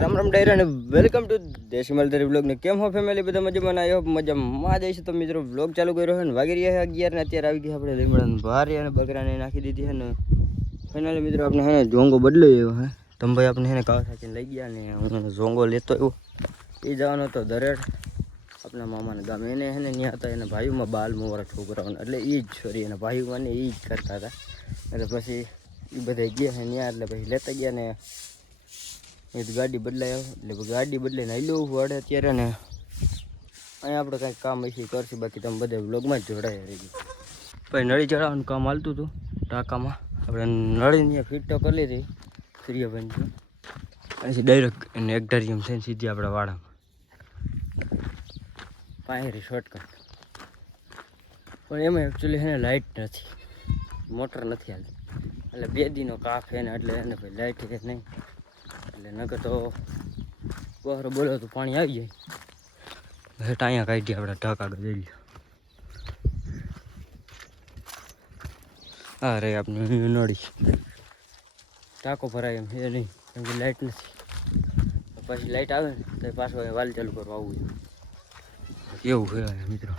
રામ રામ ડાયરા અને welcome to દેશી માલધારી blog ને કેમ હો ફેમિલી બધા મજામાં આવ્યો મજામાં જઈશું તો મિત્રો બ્લોગ ચાલુ કર્યો છે ને વાગી રહ્યા 11 ને અત્યારે આવી ગયા આપણે લીમડાને ભારી અને બકરાને નાખી દીધી છે ને ફાઇનલી મિત્રો આપણે હે ને જોંગો બદલાઈ આવ્યો હે તમભાઈ આપણે હે ને કાવા સાચીને લઈ ગયા ને હું જોંગો લેતો આવ્યો એ જવાનો હતો દરેડ આપણા મામાના ગામ એને હે ને ત્યાં હતા એના ભાઈઓમાં બાલ મોવારા છોકરાઓને એટલે એ જ છોરી એના ભાઈઓમાં ને એ જ કરતા હતા એટલે પછી એ બધા ગયા છે ત્યાં એટલે પછી લેતા ગયા ને એ તો ગાડી બદલાઈ આવે એટલે ગાડી બદલાઈને હાલ્યો વડે અત્યારે ને અહીંયા આપણે કાંઈક કામ હશે કરશું બાકી તમે બધા વ્લોગમાં જ જોડાયા રહી ગયું પછી નળી ચડાવવાનું કામ હાલતું હતું ટાંકામાં આપણે નળીને ફિટ તો કરી લીધી સૂર્યભાઈ પછી ડાયરેક્ટ એને એક્ટારિયમ થઈને સીધી આપણા વાડામાં પાયરી શોર્ટકટ પણ એમાં એકચ્યુઅલી એને લાઇટ નથી મોટર નથી હાલતી એટલે 2 દીનો કાફ એને એટલે એને ભાઈ લાઇટ કે નહીં એટલે નકર તો બહાર બોલો તો પાણી આવી જાય હેઠ અહીંયા કાઢી આપણે ઢાંકા જઈ લ્યો હા રે આપણે નળી ટાંકો ભરાય એમ એ નહીં કેમ કે લાઇટ નથી પછી લાઇટ આવે ને તો પાછું વાલ ચાલુ કરવા આવવું એવું કહેવાય મિત્રો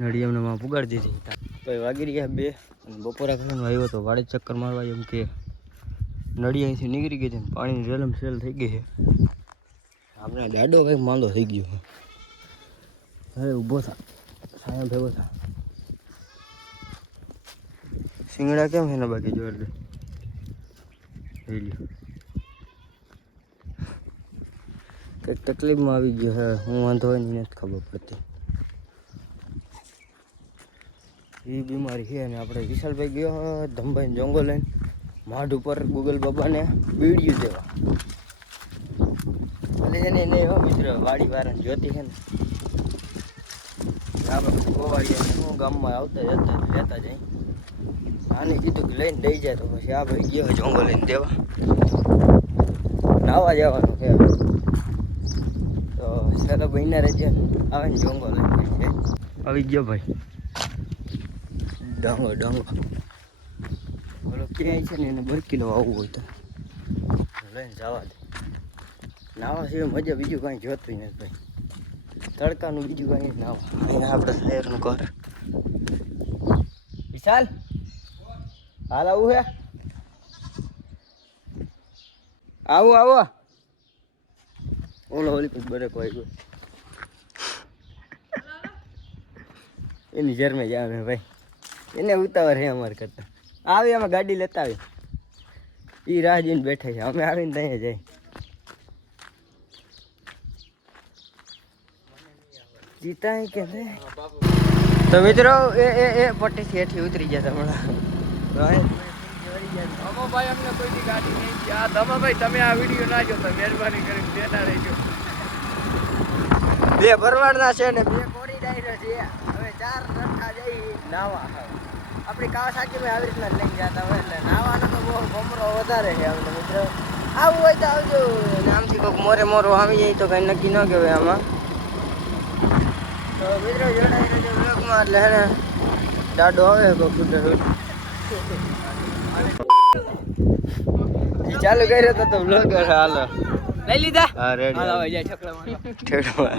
નળી એમને માં પુગાડી દીધી પછી વાગી રહ્યા 2 અને બપોરા કરીને આવ્યો તો વાડે ચક્કર મારવા એમ કે નળી અહીંથી નીકળી ગઈ છે પાણીની રેલમ સેલ થઈ ગઈ છે આપણે દાડો કંઈક માંદો થઈ ગયો છે હવે ઊભો થા સાયા ભેગો થા સિંગડા કેમ છે ને બાકી જોર દે લઈ લ્યો કંઈક તકલીફમાં આવી ગયો છે હું વાંધો હોય ને નથી ખબર પડતી એ બીમારી છે અને આપણે વિશાલભાઈ ગયો ધમભાઈને જોંગો લઈને માઢ ઉપર ગૂગલ બાબાને બીડિયું દેવા એટલે એને નહીં હો મિત્ર વાડી વાળાને જોતી છે ને આપણે ગોવાળીએ હું ગામમાં આવતા જતા લેતા જાય આને કીધું કે લઈને દઈ જાય તો પછી આ ભાઈ ગયો જોંગો લઈને દેવા નાવા જવાનું કે તો ચાલો ભાઈના રહેજે આવે ને જોંગો લઈને છે આવી ગયો ભાઈ ડાંગો ડાંગો બોલો ક્યાંય છે ને એને બરકીલો આવવું હોય તો લઈને જવા દે નાવા સિવાય મજા બીજું કાંઈ જોતું નથી ભાઈ તડકાનું બીજું કાંઈ નાવા અહીંયા આપણે શહેરનું ઘર વિશાલ હાલ આવું હે આવું આવો ઓલો ઓલી પછી બરે કોઈ ગયો એની જરમે જાવ ભાઈ એને ઉતાવળ હે અમારે કરતા આવી અમે ગાડી લેતા આવી એ રાહ જોઈને બેઠા છે અમે આવીને ત્યાં જાય જીતા કે તો મિત્રો એ પટ્ટીથી હેઠી ઉતરી ગયા હમણાં ભાઈ અમને કોઈની ગાડી નહીં આ ભાઈ તમે આ વિડીયો ના જોતા મહેરબાની કરીને બેઠા રહેજો 2 ભરવાડના છે ને 2 કોડી ડાયરો છે હવે 4 રઠા જઈ નાવા આપણી કાવાસાકીમાં આવી રીતના લઈને જતા હોય એટલે નાવાનો તો બહુ ભમરો વધારે છે અમને મિત્રો આવું હોય તો આવજો નામથી કોઈક મોરે મોરો આવી જાય તો કંઈ નક્કી ન કહેવાય આમાં તો મિત્રો જોડાઈ રહેજો બ્લોગમાં એટલે હે ને દાડો આવે કોઈક છૂટે ચાલુ કર્યો તો બ્લોગ હાલો લઈ લીધા હા રેડી હાલ આવે જાય ઠકડા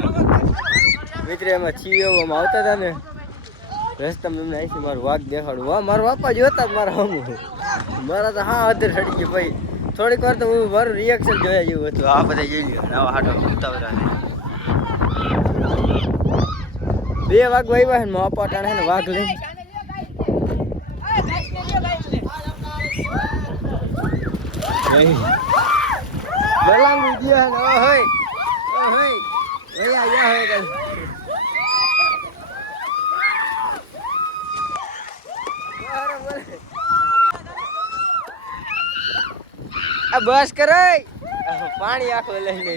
મિત્રો એમાં છીઓમાં આવતા હતા ને રસ્તામાં એમને અહીંથી મારું વાઘ દેખાડું વાહ મારા બાપા જોતા મારા હમ મારા તો હા અધર સડી ગયું ભાઈ થોડીક વાર તો હું મારું રિએક્શન જોયા જેવું હતું આ બધા જઈ લ્યો આવા હાટો ઉતાવળા 2 વાઘ વાવ્યા છે મારા બાપા ટાણે ને વાઘ લઈને બલાંગી ગયા ને ઓય ઓય અહીંયા હોય કઈ આ બસ કરે પાણી આખો લઈને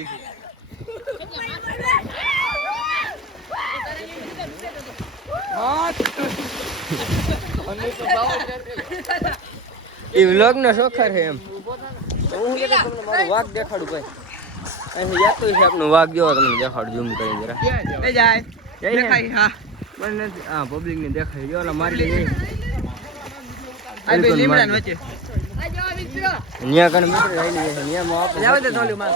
એ વ્લોગ નો શોખર છે એમ હું તમને મારું વાઘ દેખાડું ભાઈ અહીં યાદ તો છે આપણું વાઘ જેવો તમને દેખાડું ઝૂમ કરીને જરા જાય દેખાય હા મને નથી હા પબ્લિક ને દેખાય જો ઓલા મારી આ બે લીમડા વચ્ચે ન્યા કણ મિત્રો રાઈલી છે ન્યા માં આપણે જાવ દે થોલું માં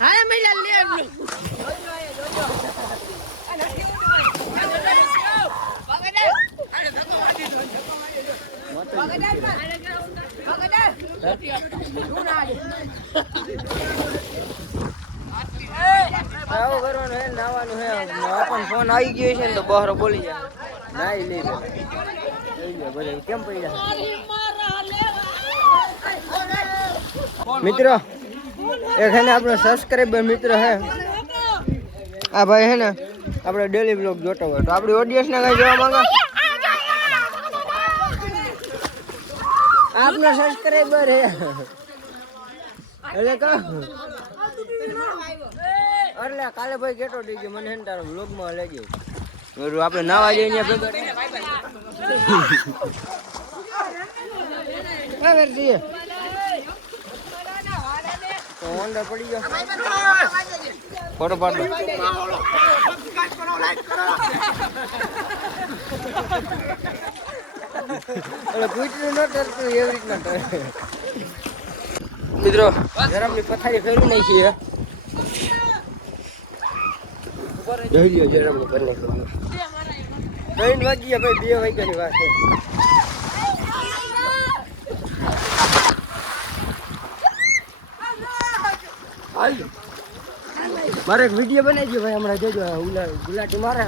હા મહિલા લે આવો કરવાનું હે નાવાનું હે આપણ ફોન આવી ગયો છે ને તો બહાર બોલી જાય નાઈ લે બધે કેમ પડ્યા મિત્રો એક હે ને આપણો સબસ્ક્રાઇબર મિત્ર હે આ ભાઈ હે ને આપણે ડેલી બ્લોગ જોતો હોય તો આપણી ઓડિયન્સ ને કઈ જોવા માંગો આપનો સબસ્ક્રાઇબર હે એટલે કહો એટલે કાલે ભાઈ કેતો ડીજે મને હે ને તારો બ્લોગ માં લઈ ગયો બરોબર આપણે નાવા જઈએ અહીંયા ભેગા હા વેરજી તો ઓંડા પડી ગયો ફોટો પાડો એટલે પૂછ્યું ન કરતું એવી રીતના કરે મિત્રો જરા આપણી પથારી ફેરવી નાખીએ જોઈ લ્યો જરા આપણે કરી નાખીએ 3 વાગ્યા ભાઈ 2 વાગ્યાની વાત છે મારે એક વિડીયો બનાવી દો ભાઈ હમણાં જોજો ગુલાટી મારે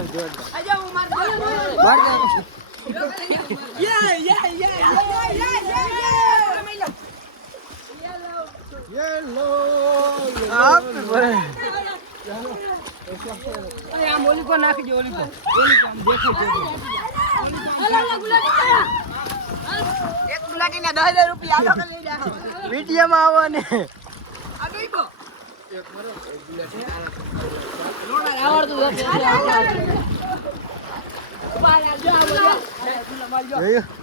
વિડીયોમાં આવો ને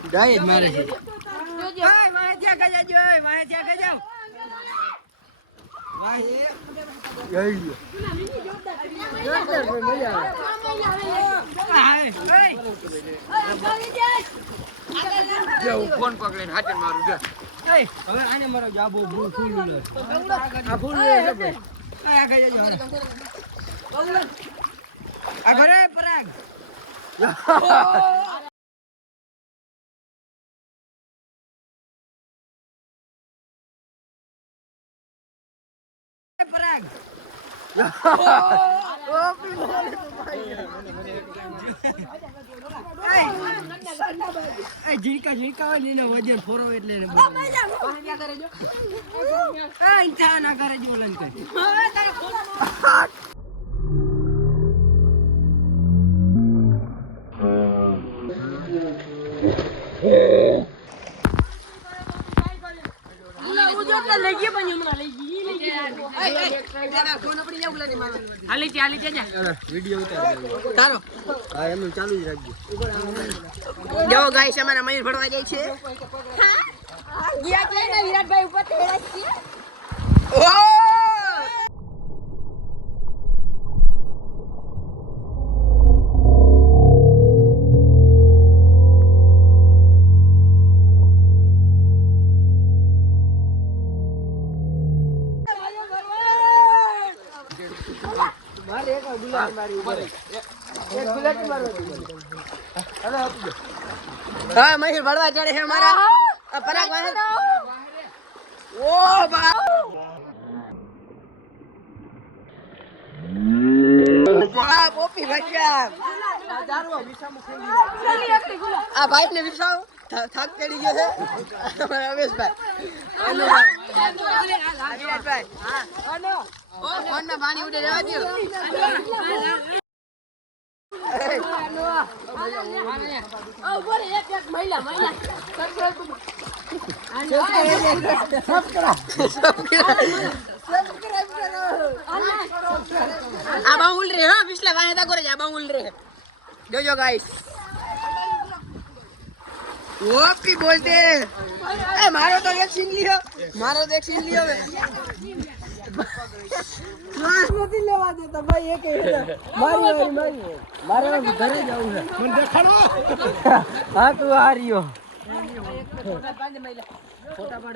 ડાય મારે છે ફોન પકડીને હાથે મારું છે હવે આને મારો જાબો ફૂલ ફૂલ આ ફૂલ છે ભાઈ આ ગઈ જજો આ ઘરે પરાગ પરાગ ઝીણકા ઝીણકા હોય ને વજન ફોરો એટલે ના કરે જો લન વિડીયો ઉતારો હા એમનું ચાલુ જ રાખજો જો ગાઈસ અમારા મયુર ભણવા જાય છે ગયા કે ને વિરાટભાઈ ઉપર તેડા છે ઓ મારે એક ગુલાટી મારી ઉપર એક ગુલાટી મારવા હાલો આપજો હા મયુર ભણવા ચડે છે અમારા આ પરાગ વાહે ઓ બા આ પોપી ભચ્યા આ ભાઈ ને વિસાવ થાક ચડી ગયો છે અમારા રમેશભાઈ હા ઓ ફોન માં પાણી ઉડે જવા દો આ બાઉલ રે હા पिछला वायदा करे जा बाउल रे जो गाइस ओपी बोलते ए मारो तो एक छीन लियो मारो तो एक छीन लियो क्लास નથી લેવા દેતા ભાઈ એક મારી મારે ઘરે જાવું છે મને દેખાડો હા તું આ રહ્યો ફોટા પાડી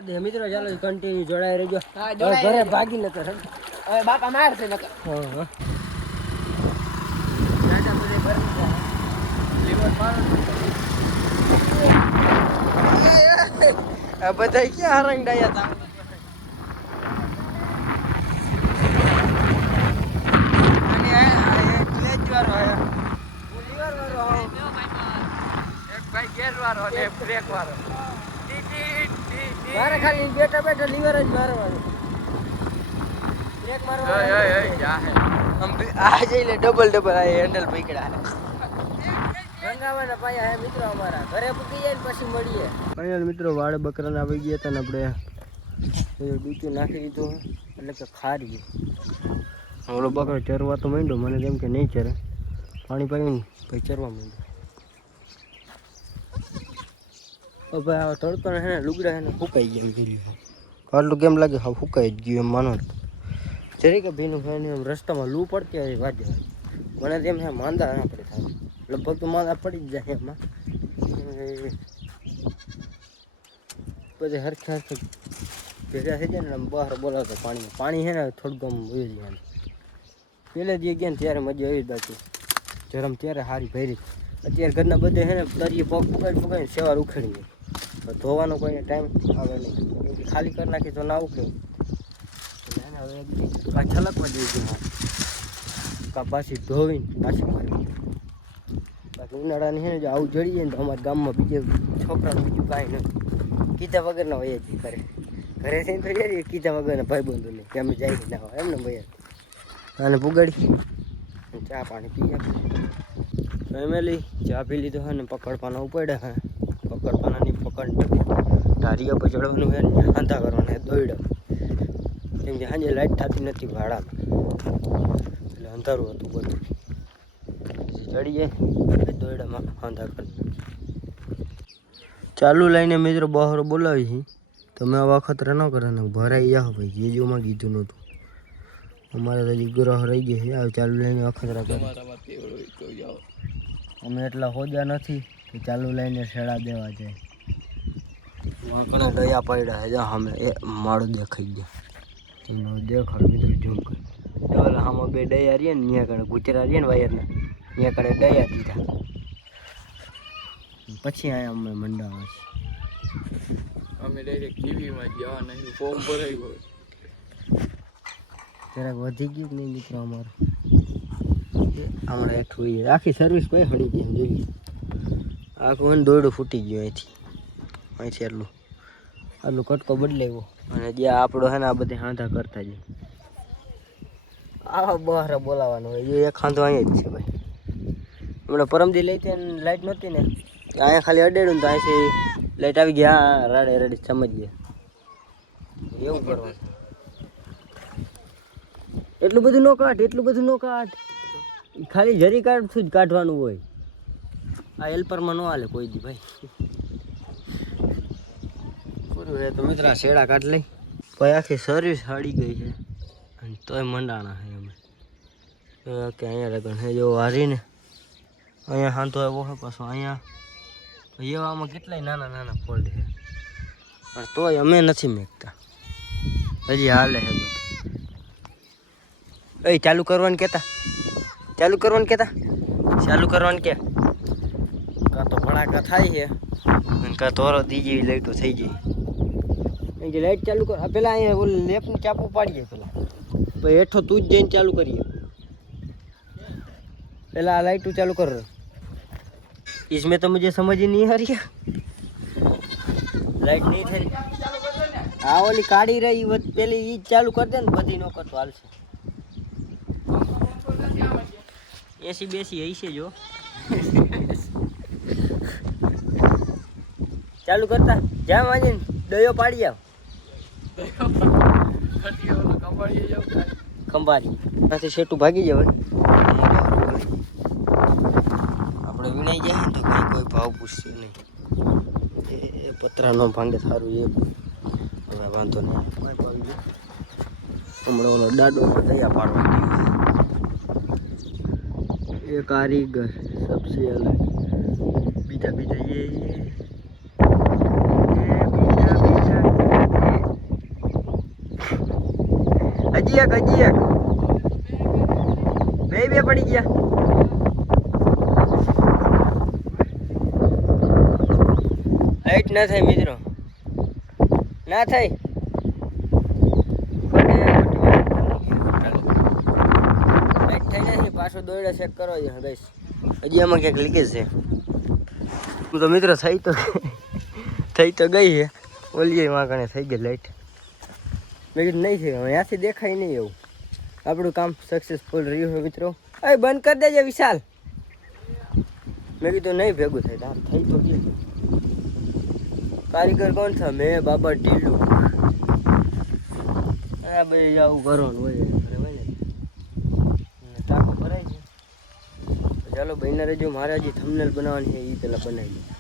દે મિત્રો. ચાલો કન્ટિન્યુ જોડાઈ રહેજો. હા, જોડાઈ ઘરે રહેજો. ભાગી નકર. હવે બાપા મારશે નકર. હા દાદા બધે ભરી જાય. લીવર મારો આ બધા ક્યાં હરંગડાયા હતા. મારે ખાલી બેઠા બેઠા લીવર જ મારવાનું. બ્રેક મારવાનું. આ જઈ લે ડબલ આ હેન્ડલ પકડા. રંગાવાના પાયા હે મિત્રો અમારા. ઘરે પૂકી જાય ને પછી મળીએ. ફાઇનલ મિત્રો વાળ બકરાને આવી ગયા હતા ને આપણે બીજું નાખી દીધું એટલે કે ખારી. ઓલો બકરો ચરવા તો માંડ્યો. મને તેમ કે નહીં ચરે. પાણી પાણી પછી ચરવા માંડ્યો. ભાઈ આ તડકો હે ને લુગડા હે ને ફૂકાઈ ગયા એમ કીધું. આટલું કેમ લાગે હા ફૂકાઈ જ ગયું એમ માનો. જરી કે ભીનું હોય ને એમ રસ્તામાં લૂ પડતી હોય વાજે. મને તેમ હે માંદા ના પડે થાય. લગભગ તો માંદા પડી જ જાય એમાં. પછી હરખા ભેગા થઈ જાય ને બહાર બોલાવતો પાણીમાં. પાણી છે ને થોડુંક આમ વહી જાય. પહેલે દી ગયા ને ત્યારે મજા આવી. બાકી જરમ ત્યારે સારી ભરી. અત્યારે ઘરના બધે છે ને તરીએ પગ ફૂકાઈને સેવાર ઉખેડી. ધોવાનો કોઈને ટાઈમ આવે નહીં. ખાલી કરી નાખી તો ના ઉખડે. હવે આ છલકવા દઈ ગયું. કા પાછી ધોવીને પાછી મારી. બાકી ઉનાળાની છે ને જો આવું જડી જાય ને તો અમારા ગામમાં બીજે છોકરાનું બીજું કાંઈ નથી. કીધા વગરના વહી જ કરે. ઘરે થઈને તો જઈએ કીધા વગરના ભાઈબંધો નહીં કે અમે જાય ના હોય એમને ભાઈ. અને પુગાડી ચા પાણી પી આપી. ફેમિલી ચા પી લીધો હે ને પકડપાના ઉપાડ્યા હે. પકડપાનાની પકડ ધારીઓ પર ચડવાનું હે ને હાંધા કરવાના દોડ્યા. કેમ કે સાંજે લાઇટ થતી નથી ભાડામાં એટલે અંધારું હતું બધું. ચડીએ દોયડામાં હાંધા કરી. ચાલુ લઈને મિત્રો બહાર બોલાવી છે. તમે આવા ખતરા ન કરે ને ભરાઈ જાઓ ભાઈ. જે જોમાં કીધું નહોતું. અમારે તો હજી ગ્રહ રહી ગયો છે. આવે ચાલુ લઈને અખતરા કરે. અમે એટલા હોજા નથી કે ચાલુ લઈને શેડા દેવા જાય. ઘણા દયા પડ્યા છે. અમે એ માળું દેખાઈ ગયા. તમને દેખાડ મિત્રો ઝૂમ કરી. ઓલા આમાં બે દયા રહીએ ને ત્યાં કણે ગુચરા રહીએ ને વાયરના ત્યાં કણે દયા દીધા. પછી અહીંયા અમે મંડાવા છીએ. અમે ડાયરેક્ટ ટીવીમાં જવા નહીં ફોર્મ ભરાઈ ગયો. જરાક વધી ગયું કે નહીં મિત્રો અમારું. હમણાં હેઠું આખી સર્વિસ ભાઈ હળી ગઈ એમ જોઈએ. આખું એને દોરડું ફૂટી ગયું અહીંથી આટલું કટકો બદલાવ્યો. અને જે આપણો છે ને આ બધી હાંધા કરતા જાય. આવા બહાર બોલાવાનું હોય. એ એક હાંધો અહીંયા જ છે ભાઈ. હમણાં પરમદી લઈ ત્યાં લાઇટ નહોતી ને અહીંયા ખાલી અડેડું ને તો અહીંથી લાઇટ આવી ગઈ. હા રાડે રાડે સમજીએ એવું કરવાનું. એટલું બધું ન કાઢ. ખાલી જરી કાઢશું જ કાઢવાનું હોય. આ હેલ્પરમાં ન હાલે કોઈ દી ભાઈ. પૂરું છે તો મિત્ર શેડા કાઢ લઈ. ભાઈ આખી સર્વિસ હાડી ગઈ છે અને તોય મંડાણા છે અમે કે અહીંયા લગન છે જો હારીને અહીંયા હાંતો આવ્યો છે. પાછો અહીંયા એવામાં કેટલાય નાના ફોલ્ડ છે પણ તોય અમે નથી મેકતા. હજી હાલે છે બધું. એ ચાલુ કરવાનું કહેતા કે કાં તો ભડાકા થાય છે અને કાં તોરો દીજી લાઈટો થઈ જાય. કેમ કે લાઈટ ચાલુ કર પેલા અહીંયા ઓલું લેપનું ચાપું પાડીએ પેલા પછી હેઠો તું જ જઈને ચાલુ કરીએ. પેલા આ લાइट चालू कर रहे इसमें तो मुझे समझ ही नहीं आ रही है लाइट नहीं थी आ वाली काढ़ी रही वो पहले ये चालू कर दे ने बधी नो करतो हाल से एसी बेसी ऐसे जो चालू करता जा माजी दयो पाड़ी जाओ खंबारी आथे सेटू भागी जावे આપણે વિનાઈ જાય તો કઈ કોઈ ભાવ પૂછશે નહીં એ પતરાનો ભાંગે સારું એ હવે વાંધો નહીં પાઇપ આવી ગયો હમણાં ઓલો દાડો દયા પાડવા એ કારીગર સબસે અલગ બીજા ये હજી એક બે પડી ગયા. લાઈટ ના થાય મિત્રો, ના થાય. લાઈટ થઈ નથી, પાછો દોરડા ચેક કરો ગઈશ. હજી આમાં ક્યાંક લીકેજ છે. તો મિત્રો થઈ તો ગઈ છે. ઓલી માં કણે થઈ ગઈ લાઈટ. મેં કીધું નહીં થઈ, અહીંયાથી દેખાય નહીં એવું. આપણું કામ સક્સેસફુલ રહ્યું છે મિત્રો. અરે બંધ કરી દેજે વિશાલ. મેં કીધું નહીં ભેગું થાય, તાર થઈ તો ગયું. કારીગર કોણ છે? મેં બાબા ઢીલું. હા ભાઈ આવું કરવાનું હોય ટાંકો ભરાય છે. ચાલો ભાઈને રહેજો, મારે હજી થંબનેલ બનાવવાની છે, એ પેલા બનાવી દે.